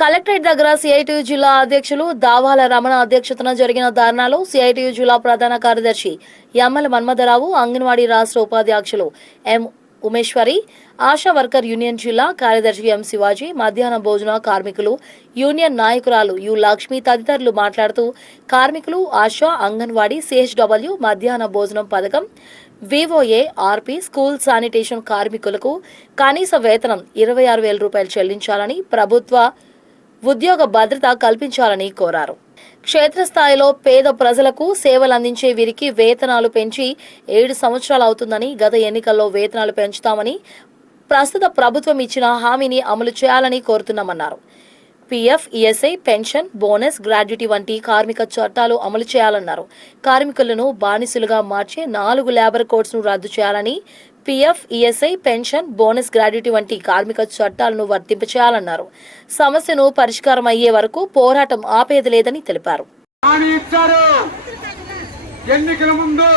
Collectorate దగ్గర CITU జిల్లా అధ్యక్షులు దావాల రమణ అధ్యక్షతన జరిగిన ధర్నాలో సిఐటియు జిల్లా ప్రధాన కార్యదర్శి యమ్మల మన్మథరావు, అంగన్వాడీ రాష్ట్ర ఉపాధ్యక్షులు ఎం ఉమేశ్వరి, ఆశా వర్కర్ యూనియన్ జిల్లా కార్యదర్శి ఎం శివాజీ, మధ్యాహ్న భోజన కార్మికులు యూనియన్ నాయకురాలు యు లక్ష్మి తదితరులు మాట్లాడుతూ కార్మికులు, ఆశా, అంగన్వాడీ, సిహెచ్డబ్ల్యూ మధ్యాహ్న భోజనం పథకం, వివోఏ, ఆర్పీ, స్కూల్ శానిటేషన్ కార్మికులకు కనీస వేతనం 26,000 రూపాయలు చెల్లించాలని, ప్రభుత్వ ఉద్యోగ భద్రత కల్పించాలని కోరారు. క్షేత్రస్థాయిలో పేద ప్రజలకు సేవలు అందించే వీరికి వేతనాలు పెంచి 7 సంవత్సరాలు అవుతుందని, గత ఎన్నికల్లో వేతనాలు పెంచుతామని, ప్రస్తుత ప్రభుత్వం ఇచ్చిన హామీని అమలు చేయాలని కోరుతున్నామన్నారు. PF, ESI, pension, bonus, gratuity వంటి కార్మిక చట్టాలు అమలు చేయాలన్నారు. కార్మికులను బానిసలుగా మార్చే 4 లేబర్ కోడ్స్ను రద్దు చేయాలని, PF, ESI, pension, bonus, gratuity వంటి కార్మిక చట్టాలను వర్తింపచేయాలన్నారు. సమస్యను పరిష్కారం అయ్యే వరకు పోరాటం ఆపేది లేదని తెలిపారు. ఎన్నికల ముందు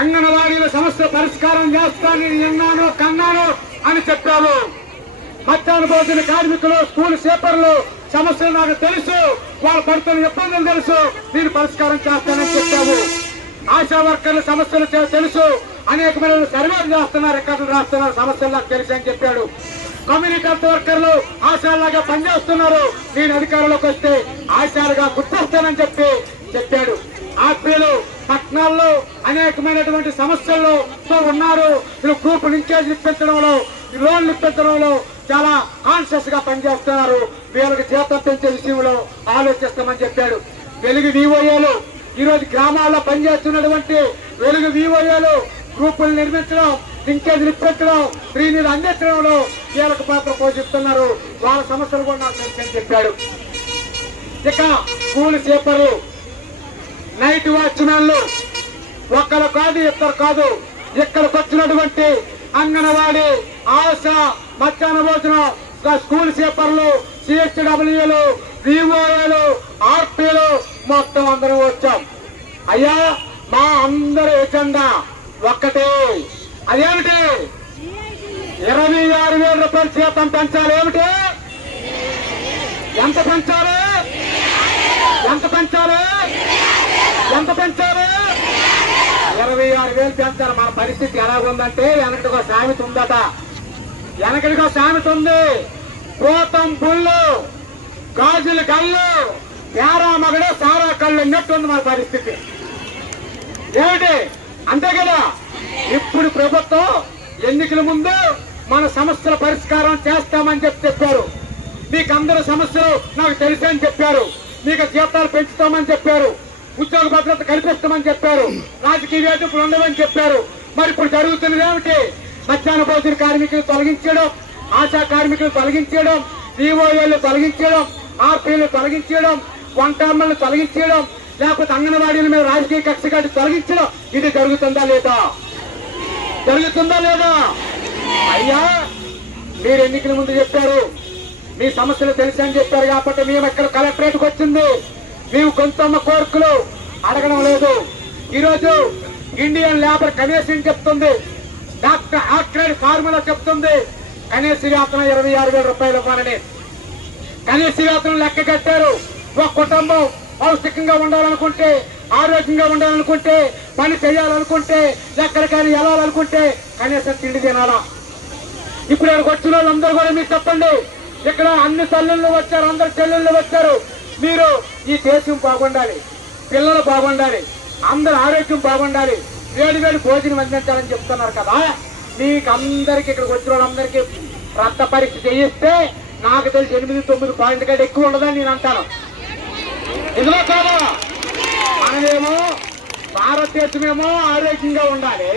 అంగన్వాడీల సమస్య పరిష్కారం చేస్తానని విన్నాను, కన్నాను అని చెప్పారు. మధ్యాహ్న భోజన కార్మికులు, స్కూల్ సేపర్లు సమస్యలు నాకు తెలుసు, వాళ్ళు పడుతున్న ఇబ్బందులు తెలుసు, నేను పరిష్కారం చేస్తానని చెప్పాము. ఆశా వర్కర్ల సమస్యలు తెలుసు, అనేకమైన సర్వేలు చేస్తున్నారు, రికార్డులు రాస్తున్నారు, సమస్యలు నాకు తెలుసు అని చెప్పాడు. కమ్యూనిటీ వర్కర్లు ఆశాలాగా పనిచేస్తున్నారు, నేను అధికారంలోకి వస్తే ఆశాలుగా గుర్తిస్తానని చెప్పాడు. ఆర్పీలు పట్టణాల్లో అనేకమైనటువంటి సమస్యల్లో ఉన్నారు. గ్రూప్ లింకేజ్ ఇప్పించడంలో, లోన్లు ఇప్పించడంలో చాలా కాన్షియస్ గా పనిచేస్తున్నారు. వీళ్ళకి జీతం పెంచే విషయంలో ఆలోచిస్తామని చెప్పాడు. వెలుగు వివోఏలు ఈరోజు గ్రామాల్లో పనిచేస్తున్నటువంటి వెలుగు వివోఏలు గ్రూపులు నిర్మించడం, లింకేజ్ ఇప్పించడం, శ్రీనిధి అందించడంలో కీలక పాత్ర పోషిస్తున్నారు. వాళ్ళ సమస్యలు కూడా నాకు తెలుసని చెప్పాడు. ఇక స్కూల్ సేపర్లు, నైట్ వాచ్మెన్లు ఒక్కరు కాదు, ఇద్దరు కాదు, ఇక్కడికి వచ్చినటువంటి అంగన్వాడీ, ఆశా, మధ్యాహ్న భోజనం, స్కూల్ సేపర్లు, సిహెచ్డబ్ల్యూలు, వివోఏలు, ఆర్పీలు మొత్తం అందరం వచ్చాం. అయ్యా, మా అందరి ఎజెండా ఒక్కటే. అదేమిటి? 26,000 రూపాయల జీతం పెంచాలి. ఏమిటి? ఎంత పెంచాలి? ఎంత పెంచాలి? ఎంత పెంచాలి? 26,000 పెంచాలి. మన పరిస్థితి ఎలాగుందంటే, వెనకటికో సామెత ఉందట. వెనకటికో సామెత ఉంది. పోతం పుల్లు, గాజుల కళ్ళు, తేరా మగడే సారా కళ్ళు అన్నట్టుంది మన పరిస్థితి. ఏమిటి? అంతే కదా. ఇప్పుడు ప్రభుత్వం ఎన్నికల ముందు మన సమస్యల పరిష్కారం చేస్తామని చెప్పారు. మీకు అందరి సమస్యలు నాకు తెలుసని చెప్పారు. మీకు జీతాలు పెంచుతామని చెప్పారు. ఉద్యోగ భద్రత కల్పిస్తామని చెప్పారు. రాజకీయ వేదికలు ఉండవని చెప్పారు. మరి ఇప్పుడు జరుగుతున్నది ఏమిటి? మధ్యాహ్న భోజన కార్మికులు తొలగించడం, ఆశా కార్మికులు తొలగించడం, వివోఏలు తొలగించడం, ఆర్పీలు తొలగించడం, వంటమ్మలు తొలగించడం, లేకపోతే అంగన్వాడీల మీద రాజకీయ కక్ష కట్టి తొలగించడం, ఇది జరుగుతుందా లేదా? జరుగుతుందా లేదా? అయ్యా, మీరు ఎన్నికల ముందు చెప్పారు, మీ సమస్యలు తెలుసని చెప్పారు కాబట్టి మేము ఇక్కడ కలెక్టరేట్కి వచ్చింది. మేము కొంతమ్మ కోరికలు అడగడం లేదు. ఈరోజు ఇండియన్ లేబర్ కమిషన్ చెప్తుంది, డాక్టర్ ఆక్రైడ్ ఫార్ములా చెప్తుంది, కనీస వేతనం 26,000 రూపాయలు ఇవ్వాలని. కనీస వేతనం లెక్క కట్టారు. ఒక కుటుంబం పౌష్టికంగా ఉండాలనుకుంటే, ఆరోగ్యంగా ఉండాలనుకుంటే, పని చేయాలనుకుంటే, ఎక్కడికైనా వెళ్ళాలనుకుంటే కనీసం తిండి తినాలా. ఇప్పుడు ఇక్కడికి వచ్చిన వాళ్ళందరూ కూడా మీరు చెప్పండి. ఇక్కడ అన్ని తల్లుళ్ళు వచ్చారు, అందరు చెల్లెళ్ళు వచ్చారు. మీరు ఈ దేశం బాగుండాలి, పిల్లలు బాగుండాలి, అందరు ఆరోగ్యం బాగుండాలి, వేడి వేడి భోజనం అందించాలని చెప్తున్నారు కదా. మీకు అందరికి ఇక్కడికి వచ్చిన వాళ్ళందరికీ రక్త పరీక్ష చేయిస్తే నాకు తెలిసి 8-9 పాయింట్ కంటే ఎక్కువ ఉండదని నేను అంటాను. ఇందులో కాదు, మనమేమో భారతదేశమేమో ఆరోగ్యంగా ఉండాలి,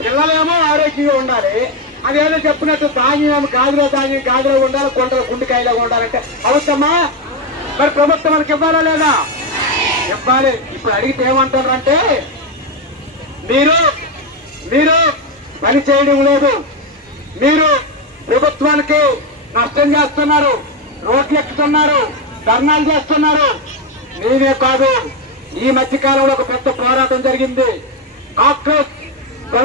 పిల్లలేమో ఆరోగ్యంగా ఉండాలి. అదేదో చెప్పినట్టు ధాన్యం గాజులో ధాన్యం గాజులో ఉండాలి, గుండెకాయలో ఉండాలంటే అవసరమా? మరి ప్రభుత్వం మనకి ఇవ్వాలా లేదా? ఇవ్వాలి. ఇప్పుడు అడిగితే ఏమంటారంటే, మీరు పని చేయడం లేదు, మీరు ప్రభుత్వానికి నష్టం చేస్తున్నారు, రోడ్లు ఎక్కుతున్నారు, ధర్నాలు చేస్తున్నారు. నేనే కాదు, ఈ మధ్య కాలంలో ఒక పెద్ద పోరాటం జరిగింది. కాక్రోచ్